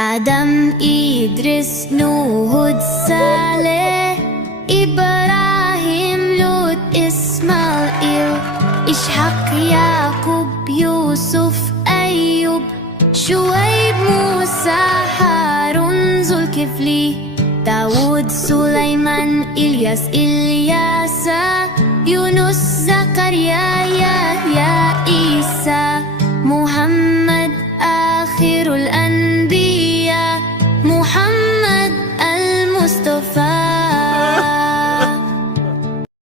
آدم، إدريس، نوح، هود، صالح، إبراهيم، لوط، إسماعيل، إسحاق، يعقوب، يوسف، أيوب، شعيب، موسى، هارون، ذو الكفل، داود، سليمان، إلياس، إلياسا، يونس، زكريا، يحيى، عيسى، محمد، آخر الأنبياء.